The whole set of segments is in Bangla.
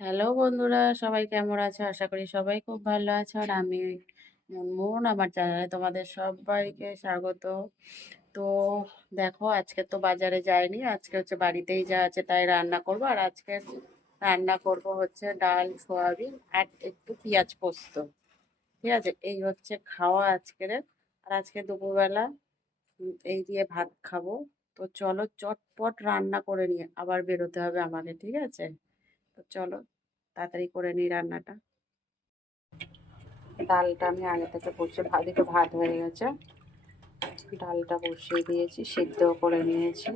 হ্যালো বন্ধুরা, সবাই কেমন আছো? আশা করি সবাই খুব ভালো আছো। আর আমি মুনমুন, আমার চ্যানেলে তোমাদের সবাইকে স্বাগত। তো দেখো, আজকে তো বাজারে যাইনি, আজকে হচ্ছে বাড়িতেই যা আছে তাই রান্না করব। আর আজকে রান্না করব হচ্ছে ডাল, সোয়াবিন আর একটু পেঁয়াজ পোস্ত। ঠিক আছে, এই হচ্ছে খাওয়া আজকের। আর আজকে দুপুরবেলা এই দিয়ে ভাত খাবো। তো চলো চটপট রান্না করে নিয়ে আবার বেরোতে হবে আমাকে, ঠিক আছে? তো চলো তাড়াতাড়ি করে নিই রান্নাটা। ডালটা আমি আগে থেকে এদিকে ভাত হয়ে গেছে, ডালটা বসিয়ে দিয়েছি, সিদ্ধ করে নিয়েছি।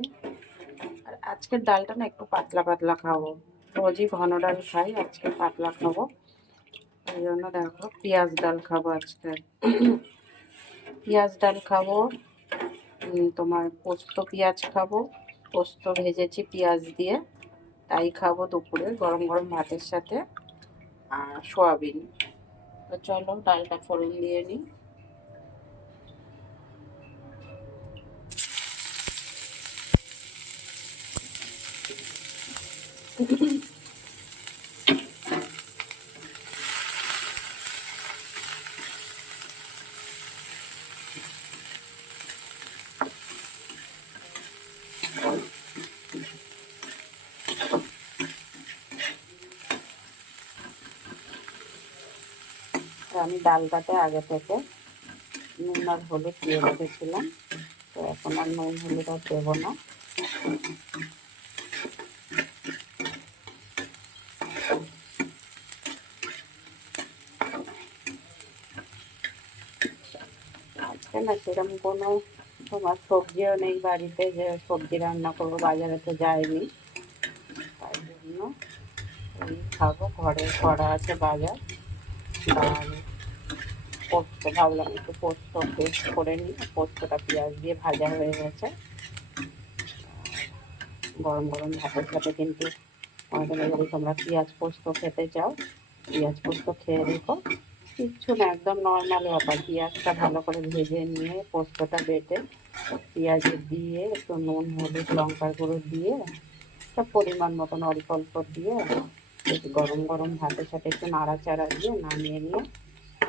আর আজকের ডালটা না একটু পাতলা পাতলা খাবো, রোজই ঘন ডাল খাই, আজকে পাতলা খাবো। ওই জন্য দেখো পেঁয়াজ ডাল খাবো আজকে। পেঁয়াজ ডাল খাবো, তোমার পোস্ত পেঁয়াজ খাবো, পোস্ত ভেজেছি পেঁয়াজ দিয়ে, তাই খাবো দুপুরে গরম গরম ভাতের সাথে। আর সোয়াবিন। তো চলো ডালটা ফোড়ন দিয়ে নিই। আমি ডালটাতে আগে থেকে নুন আর হলুদ দিয়ে রেখেছিলাম, তো এখন আর নুন হলুদ আর দেবো না। আজকে না সেরকম কোনো তোমার সবজিও নেই বাড়িতে যে সবজি রান্না করবো, বাজারে তো যায়নি, তাই জন্য এই খাবো, ঘরে করা আছে বাজার। আর পোস্ত ভাবলাম একটু পোস্ত পেস্ট করে নিই, পোস্তটা পেঁয়াজ দিয়ে ভাজা হয়ে গেছে। গরম গরম ভাতের সাথে কিন্তু আমাদের যদি তোমরা পেঁয়াজ পোস্ত খেতে চাও, পেঁয়াজ পোস্ত খেয়ে দেখো। কিচ্ছু না, একদম নর্মাল ব্যাপার। পেঁয়াজটা ভালো করে ভেজে নিয়ে পোস্তটা বেটে পেঁয়াজে দিয়ে একটু নুন হলুদ লঙ্কার গুঁড়ো দিয়ে সব পরিমাণ মতন অল্প অল্প দিয়ে একটু গরম গরম ভাতের সাথে একটু নাড়াচাড়া দিয়ে নামিয়ে নিয়ে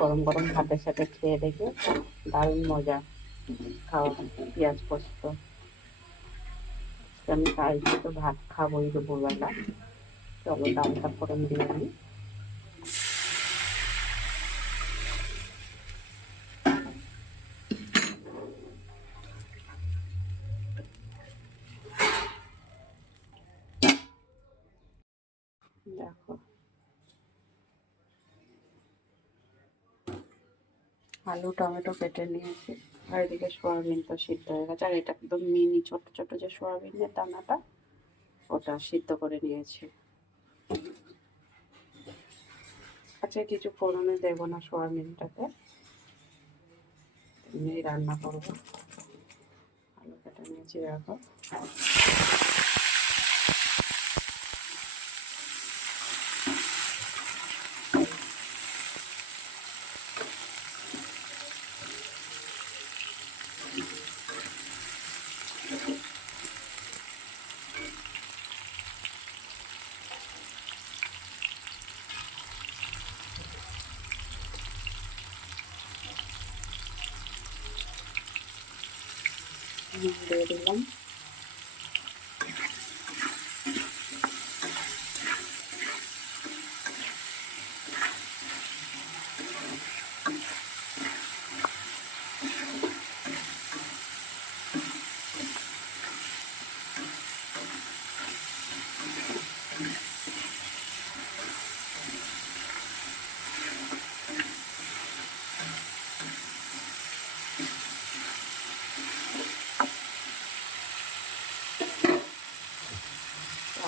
গরম গরম ভাতের সাথে খেয়ে দেখে দারুণ মজা খাওয়া পেঁয়াজ পোস্ত। আমি তাই তো ভাত খাবোই দুপুরবেলা। চলো ডালটা ফোড়ন দিয়ে নিই। দেখো আলু টমেটো কেটে নিয়েছি, আর এদিকে সোয়াবিন তো সিদ্ধ হয়ে গেছে। আর এটা একদম মিনি ছোট ছোট যে সোয়াবিনের দানাটা, ওটা সিদ্ধ করে নিয়েছি। আচ্ছা, কিছু ফোড়নে দেবো না সোয়াবিনটাতে, এমনি রান্না করবো। আলু কেটে নিয়েছি, দেখো। দিয়ে দিলাম।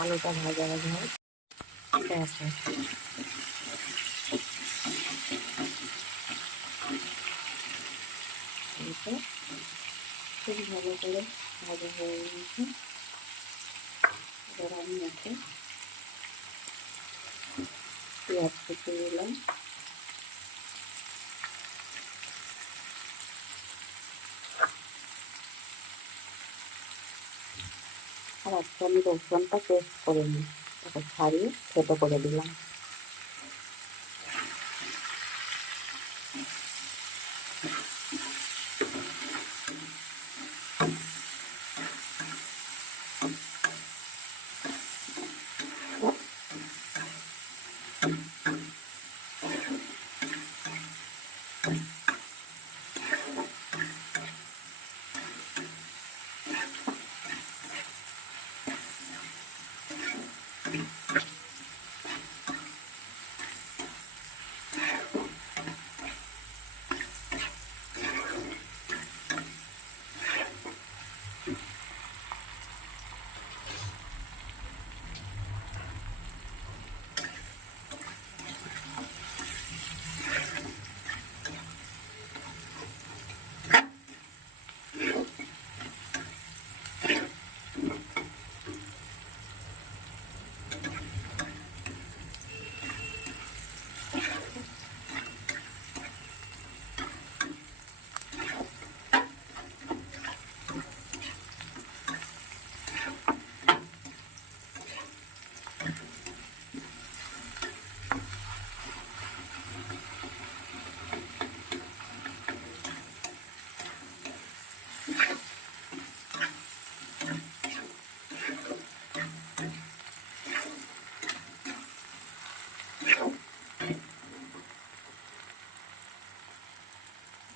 আলুটা ভাজা ভাজা হয়, ব্যাস। আলুটা খুব ভালো করে ভাজা হয়ে গেছে। এবার আমি এতে পেঁয়াজ কুচি দিলাম, আর আজকে আমি রসুনটা পেস্ট করে নিই, তারপর ছাড়িয়ে ছোটো করে দিলাম।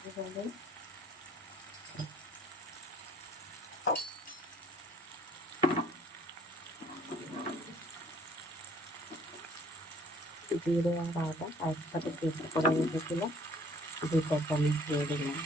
এভাবে জিরে আর আদা একসাথে পেস্ট করে রেখেছিলাম, 2টা চামচ দিয়ে দিলাম।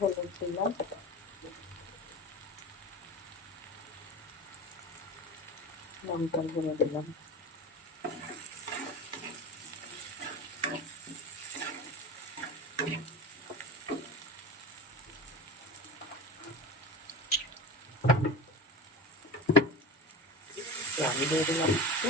হলুদ দিলাম, লঙ্কার গুঁড়ো দিলাম, আমি দিয়ে দিলাম একটু।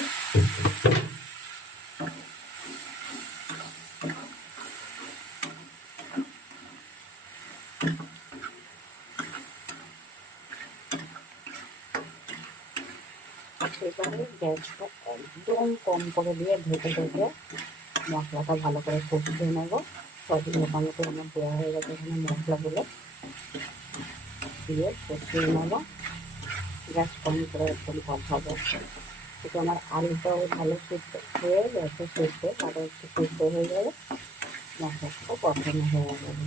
এবারে গ্যাসটা একদম কম করে দিয়ে ঢেকে ঢেকে মশলাটা ভালো করে কষিয়ে নেব। সবই মোটামুটি আমার দেওয়া হয়ে গেছে এখানে মশলাগুলো, দিয়ে কষিয়ে নেব। গ্যাস কম করে একদম কষাবো। কিন্তু আমার আলুটাও ভালো সিদ্ধ হয়ে গেছে, সিদ্ধ আরও একটু সিদ্ধ হয়ে যাবে, মশলাটা কষানো হয়ে যাবে।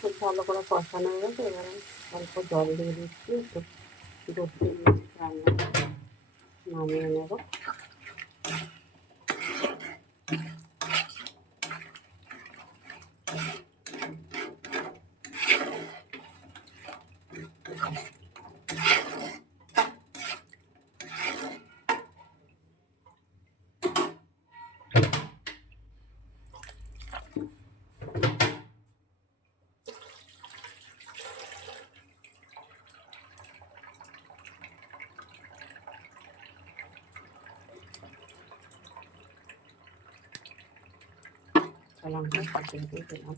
খুব ভালো করে কষানো হয়ে গেছে, এবারে অল্প জল দিয়ে দিচ্ছি, একটু 2-3 মিনিট রান্না নামিয়ে নেব। লঙ্কা পাঠিয়ে দিয়ে দিলাম।